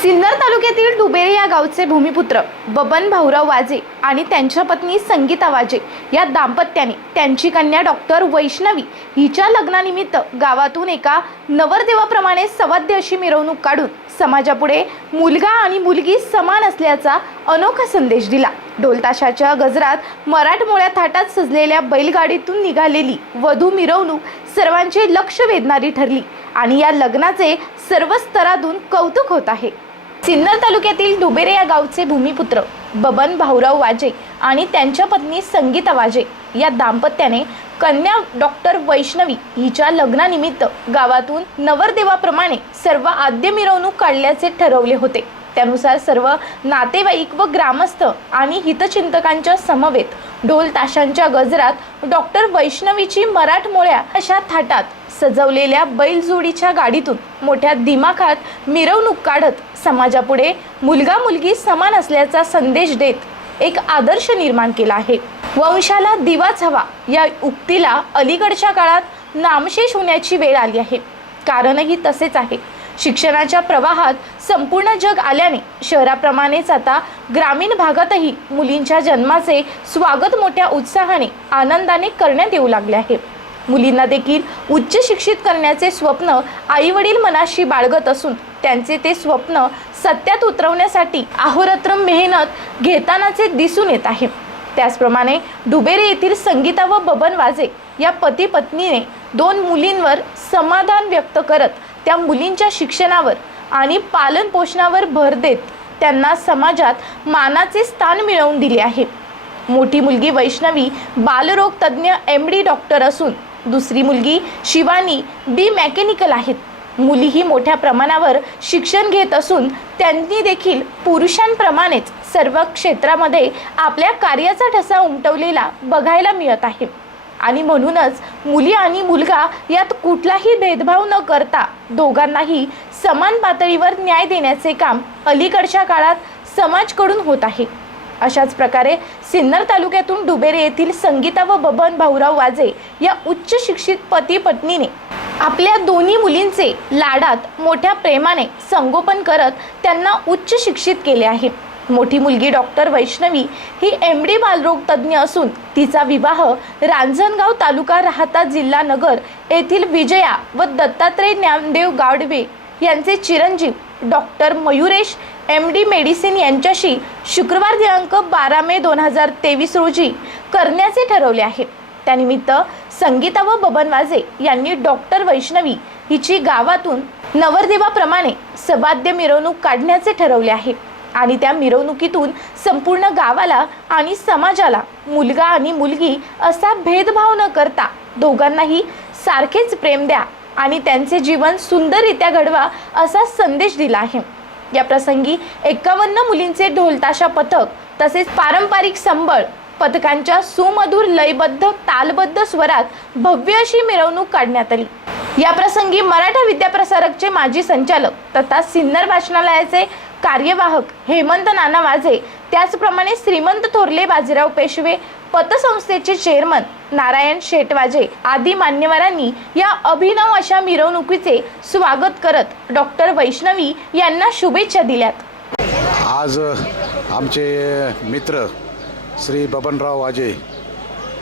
सिन्नर तालुक्यातील डुबेरे या गावचे भूमिपुत्र बबन भाऊराव वाजे आणि त्यांच्या पत्नी संगीता वाजे या दाम्पत्याने त्यांची कन्या डॉक्टर वैष्णवी हिच्या लग्नानिमित्त गावातून एका नवरदेवाप्रमाणे सवाद्य अशी मिरवणूक काढून समाजापुढे मुलगा आणि मुलगी समान असल्याचा अनोखा संदेश दिला. ढोलताशाच्या गजरात मराठमोळ्या थाटात सजलेल्या बैलगाडीतून निघालेली वधू मिरवणूक सर्वांचे लक्ष वेधणारी ठरली आणि या लग्नाचे सर्व स्तरातून कौतुक होत आहे. सिन्नर तालुक्यातील दुबेरे या गावचे भूमिपुत्र बबन भाऊराव वाजे आणि त्यांच्या पत्नी संगीता वाजे या दाम्पत्याने कन्या डॉक्टर वैष्णवी हिच्या लग्नानिमित्त गावातून नवरदेवाप्रमाणे सर्व आद्य मिरवणूक काढल्याचे ठरवले होते. त्यानुसार सर्व नातेवाईक व ग्रामस्थ आणि हितचिंतकांच्या समवेत ढोल ताशांच्या गजरात डॉक्टर वैष्णवीची मराठमोळ्या अशा थाटात सजवलेल्या बैलजोडीच्या गाडीतून मोठ्या दिमाखात मिरवणूक काढत समाजापुढे मुलगा मुलगी समान असल्याचा संदेश देत एक आदर्श निर्माण केला आहे. वंशाला दिवाच हवा या उक्तीला अलीकडच्या काळात नामशेष होण्याची वेळ आली आहे. कारणही तसेच आहे. शिक्षणाच्या प्रवाहात संपूर्ण जग आल्याने शहराप्रमाणेच आता ग्रामीण भागातही मुलींच्या जन्माचे स्वागत मोठ्या उत्साहाने आनंदाने करण्यात येऊ लागले आहे. मुलींना देखील उच्च शिक्षित करण्याचे स्वप्न आईवडील मनाशी बाळगत असून त्यांचे ते स्वप्न सत्यात उतरवण्यासाठी अहोरात्र मेहनत घेतानाचे दिसून येत आहे. त्याचप्रमाणे डुबेरे येथील संगीता व बबन वाजे या पती पत्नीने दोन मुलींवर समाधान व्यक्त करत त्या मुलींच्या शिक्षणावर आणि पालन पोषणावर भर देत त्यांना समाजात मानाचे स्थान मिळवून दिले आहे. मोठी मुलगी वैष्णवी बालरोग तज्ज्ञ एम डी डॉक्टर असून दुसरी मुलगी शिवानी बी मेकॅनिकल आहेत. मुलीही मोठ्या प्रमाणावर शिक्षण घेत असून त्यांनी देखील पुरुषांप्रमाणेच सर्व क्षेत्रामध्ये आपल्या कार्याचा ठसा उमटवलेला बघायला मिळत आहे. आणि म्हणूनच मुली आणि मुलगा यात कुठलाही भेदभाव न करता दोघांनाही समान पातळीवर न्याय देण्याचे काम अलीकडच्या काळात समाजकडून होत आहे. अशाच प्रकारे सिन्नर तालुक्यातून डुबेरे येथील संगीता व बबन भाऊराव वाजे या उच्च शिक्षित पती पत्नीने आपल्या दोन्ही मुलींचे लाडात मोठ्या प्रेमाने संगोपन करत त्यांना उच्च शिक्षित केले आहे. मोठी मुलगी डॉक्टर वैष्णवी ही एम डी बालरोग तज्ज्ञ असून तिचा विवाह रांजणगाव तालुका राहता जिल्हा नगर येथील विजया व दत्तात्रय ज्ञानदेव गावडवे यांचे चिरंजीव doctor Mayuresh M D medicine यांच्याशी शुक्रवार दिनांक बारा मे दोन हजार तेवीस रोजी करण्याचे ठरवले आहे. त्यानिमित्त संगीता व बबन वाजे यांनी डॉक्टर वैष्णवी हिची गावातून नवरदेवाप्रमाणे सवाद्य मिरवणूक काढण्याचे ठरवले आहे आणि त्या मिरवणुकीतून संपूर्ण गावाला आणि समाजाला मुलगा आणि मुलगी असा भेदभाव न करता दोघांनाही सारखेच प्रेम द्या आणि त्यांचे जीवन सुंदररित्या घडवा असा संदेश दिला आहे. या प्रसंगी एकावन्न मुलींचे ढोलताशा पथक तसेच पारंपरिक संबळ पथकांच्या सुमधुर लयबद्ध तालबद्ध स्वरात भव्य अशी मिरवणूक काढण्यात आली. या प्रसंगी मराठा विद्याप्रसारकचे माजी संचालक तथा सिन्नर वाचनालयाचे कार्यवाहक हेमंत नाना वाझे त्याचप्रमाणे श्रीमंत थोरले बाजीराव पेशवे पतसंस्थेचे चेअरमन नारायण शेटवाजे आदी मान्यवरांनी या अभिनव अशा मिरवणुकीचे स्वागत करत डॉक्टर वैष्णवी यांना शुभेच्छा दिल्यात. आज आमचे मित्र श्री बबनराव वाजे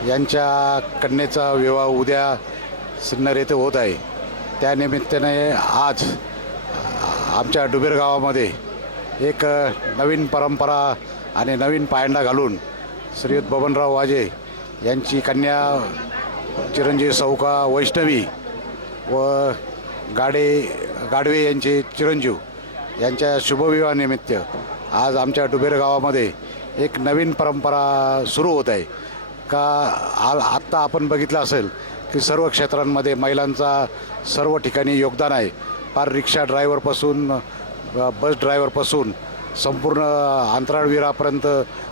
यांच्या कन्येचा विवाह उद्या सिन्नर येथे होत आहे. त्यानिमित्ताने आज आमच्या डुबेर गावामध्ये एक नवीन परंपरा आणि नवीन पायंडा घालून श्रीयुत बबनराव वाजे यांची कन्या चिरंजीव सौका वैष्णवी व गाडे गाडवे यांचे चिरंजीव यांच्या शुभविवाहानिमित्त आज आमच्या डुबेर गावामध्ये एक नवीन परंपरा सुरू होत आहे. का आ आत्ता आपण बघितलं असेल की सर्व क्षेत्रांमध्ये महिलांचा सर्व ठिकाणी योगदान आहे. फार रिक्षा ड्रायव्हरपासून बस ड्रायव्हरपासून संपूर्ण अंतराळवीरापर्यंत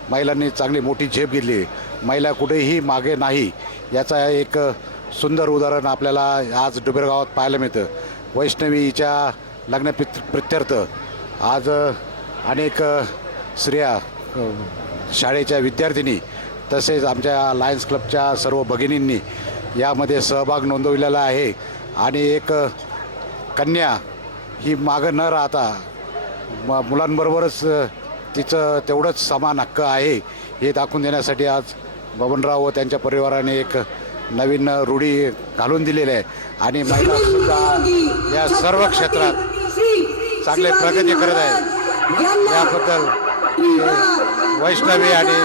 महिलांनी चांगली मोठी झेप घेतली. महिला कुठेही मागे नाही. याचा एक सुंदर उदाहरण आपल्याला आज डुबेर गावात पाहायला मिळतं. वैष्णवीच्या लग्न प्रित प्रित्यर्थ आज अनेक स्त्रिया शाळेच्या विद्यार्थिनी तसेच आमच्या लायन्स क्लबच्या सर्व भगिनींनी यामध्ये सहभाग नोंदविलेला आहे. आणि एक कन्या ही मागं न राहता म मुलांबरोबरच तिचं तेवढंच समान हक्क आहे हे दाखवून देण्यासाठी आज बबनराव व त्यांच्या परिवाराने एक नवीन रूढी घालून दिलेली आहे. आणि महिलासुद्धा या सर्व क्षेत्रात चांगले प्रगती करत आहे. याबद्दल वैष्णवी आणि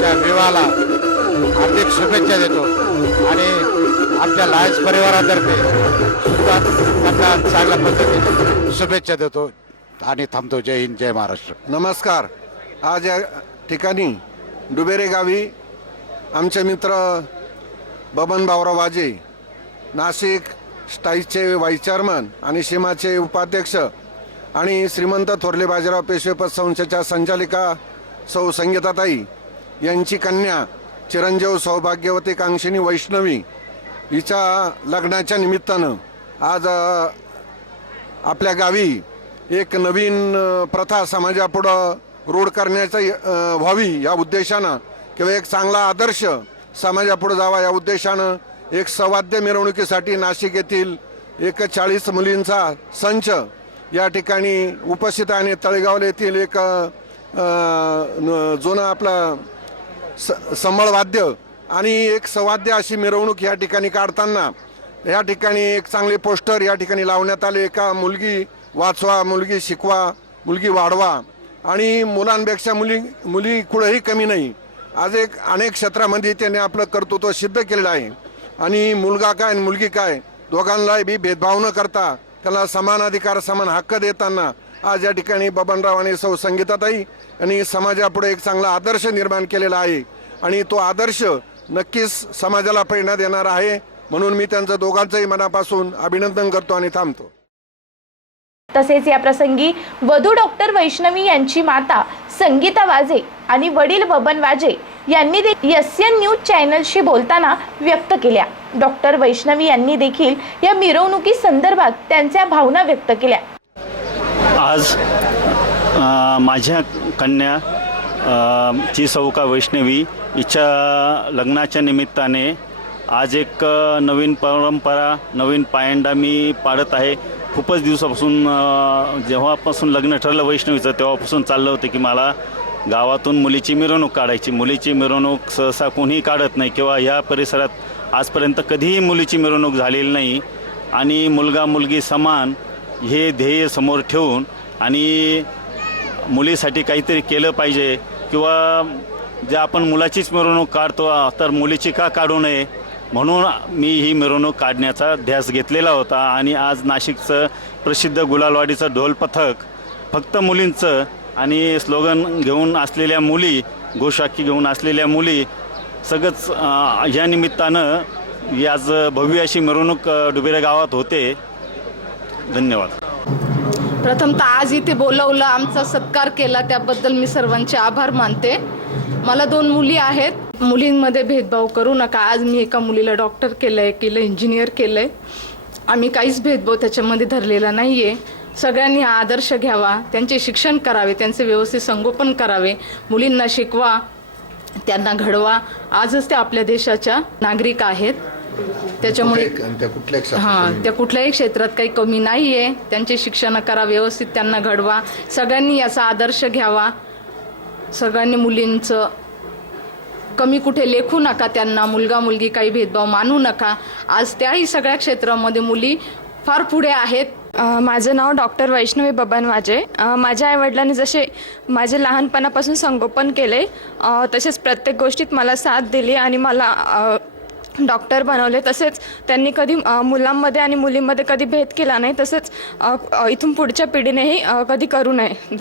त्या विवाहाला हार्दिक शुभेच्छा देतो. आणि आमच्या लायन्स परिवारातर्फे सुद्धा त्यांना चांगल्या पद्धतीने शुभेच्छा देतो आणि थांबतो. जय हिंद जय महाराष्ट्र. नमस्कार. आज या ठिकाणी डुबेरे गावी आमचे मित्र बबन भाऊराव वाजे नाशिक स्टाईचे व्हाईस चेअरमन आणि सीमाचे उपाध्यक्ष आणि श्रीमंत थोरले बाजीराव पेशवेपत संस्थेच्या संचालिका सौ संगीताताई यांची कन्या चिरंजीव सौभाग्यवती कांक्षिणी वैष्णवी हिच्या लग्नाच्या निमित्तानं आज आपल्या गावी एक नवीन प्रथा समाजापुढं रूढ करण्याचं व्हावी या उद्देशानं किंवा एक चांगला आदर्श समाजापुढं जावा या उद्देशानं एक सवाद्य मिरवणुकीसाठी नाशिक येथील एक चाळीस मुलींचा संच या ठिकाणी उपस्थित आणि तळेगाव येथील एक न- जुनं आपला स संबळ वाद्य आणि एक सवाद्य अशी मिरवणूक या ठिकाणी काढताना या ठिकाणी एक चांगले पोस्टर या ठिकाणी लावण्यात आले. एका मुलगी वाचवा मुलगी शिकवा मुलगी वाढवा आणि मुलांपेक्षा मुली मुली कुठंही कमी नाही. आज एक अनेक क्षेत्रामध्ये त्याने आपलं कर्तृत्व सिद्ध केलेलं आहे. आणि मुलगा काय आणि मुलगी काय दोघांनाही बी भेदभाव न करता त्याला समान अधिकार समान हक्क देताना आज या ठिकाणी बबनराव आणि सौ संगीताताई यांनी समाजापुढे एक चांगला आदर्श निर्माण केलेला आहे. आणि तो आदर्श नक्कीच समाजाला प्रेरणा देणार आहे. म्हणून मी त्यांचं दोघांचंही मनापासून अभिनंदन करतो आणि थांबतो. तसेच या प्रसंगी वधू डॉक्टर वैष्णवी यांची माता संगीता वाजे आणि वडील बबन वाजे यांनी एस एन न्यूज चॅनलशी बोलताना व्यक्त केल्या. डॉक्टर वैष्णवी यांनी देखील या मिरवणुकी संदर्भात त्यांच्या भावना व्यक्त केल्या. आज माझ्या कन्या जी सौका वैष्णवी हिच्या लग्नाच्या निमित्ताने आज एक नवीन परंपरा नवीन पायंडा मी पाडत आहे. खूपच दिवसापासून जेव्हापासून लग्न ठरलं वैष्णवीचं तेव्हापासून चाललं होतं की मला गावातून मुलीची मिरवणूक काढायची. मुलीची मिरवणूक सहसा कोणीही काढत नाही किंवा ह्या परिसरात आजपर्यंत कधीही मुलीची मिरवणूक झालेली नाही. आणि मुलगा मुलगी समान हे ध्येय समोर ठेवून आणि मुलीसाठी काहीतरी केलं पाहिजे किंवा जे आपण मुलाचीच मिरवणूक काढतो तर मुलीची का काढू नये? म्हणून मी ही मिरवणूक काढण्याचा ध्यास घेतलेला होता आणि आज नाशिकचं प्रसिद्ध गुलालवाडीचं ढोल पथक फक्त मुलींचं आणि स्लोगन घेऊन असलेल्या मुली घोषवाक्य घेऊन असलेल्या मुली सगळंच ह्या या निमित्तानं ही आज भव्य अशी मिरवणूक डुबेरे गावात होते. धन्यवाद. प्रथमतः आज इथे बोलवलं आमचा सत्कार केला त्याबद्दल मी सर्वांचे आभार मानते. मला दोन मुली आहेत. मुलींमध्ये भेदभाव करू नका. आज मी एका मुलीला डॉक्टर केलंय केलं इंजिनियर केलंय. आम्ही काहीच भेदभाव त्याच्यामध्ये धरलेला नाहीये. सगळ्यांनी हा आदर्श घ्यावा. त्यांचे शिक्षण करावे त्यांचे व्यवस्थित संगोपन करावे. मुलींना शिकवा त्यांना घडवा. आजच ते आपल्या देशाच्या नागरिक आहेत. त्याच्यामुळे त्या कुठल्या हा त्या कुठल्याही क्षेत्रात काही कमी नाहीये. त्यांचे शिक्षण करा व्यवस्थित त्यांना घडवा. सगळ्यांनी याचा आदर्श घ्यावा. सगळ्यांनी मुलींचं कमी कुठे लेखू नका त्यांना. मुलगा मुलगी काही भेदभाव मानू नका. आज त्याही सगळ्या क्षेत्रामध्ये मुली फार पुढे आहेत. माझं नाव डॉक्टर वैष्णवी बबन वाजे. माझ्या आईवडिलांनी जसे माझे लहानपणापासून संगोपन केले तसेच प्रत्येक गोष्टीत मला साथ दिली आणि मला डॉक्टर बनवले. तसेच त्यांनी कधी मुलांमध्ये आणि मुलींमध्ये कधी भेद केला नाही. तसेच इथून पुढच्या पिढीनेही कधी करू नये.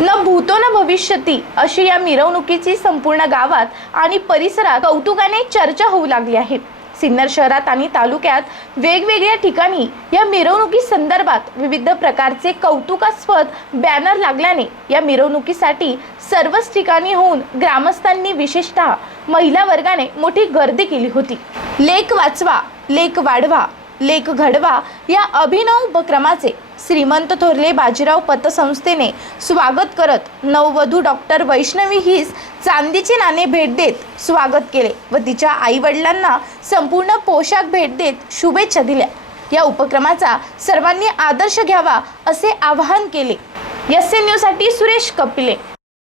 न भूतो न भविष्यती अशी या मिरवणुकीची संपूर्ण गावात आणि परिसरात कौतुकाने चर्चा होऊ लागली आहे. सिन्नर शहरात आणि तालुक्यात वेगवेगळ्या ठिकाणी या मिरवणुकी संदर्भात विविध प्रकारचे कौतुकास्पद बॅनर लागल्याने या मिरवणुकीसाठी सर्वच ठिकाणी होऊन ग्रामस्थांनी विशेषतः महिला वर्गाने मोठी गर्दी केली होती. लेख वाचवा लेख वाढवा लेख घडवा या अभिनव उपक्रमाचे श्रीमंत थोरले बाजीराव पतसंस्थेने स्वागत करत नववधू डॉक्टर वैष्णवी हीच चांदीचे नाणे भेट देत स्वागत केले व तिच्या आईवडिलांना संपूर्ण पोशाख भेट देत शुभेच्छा दिल्या. या उपक्रमाचा सर्वांनी आदर्श घ्यावा असे आवाहन केले. एस एन न्यूजसाठी सुरेश कपिले.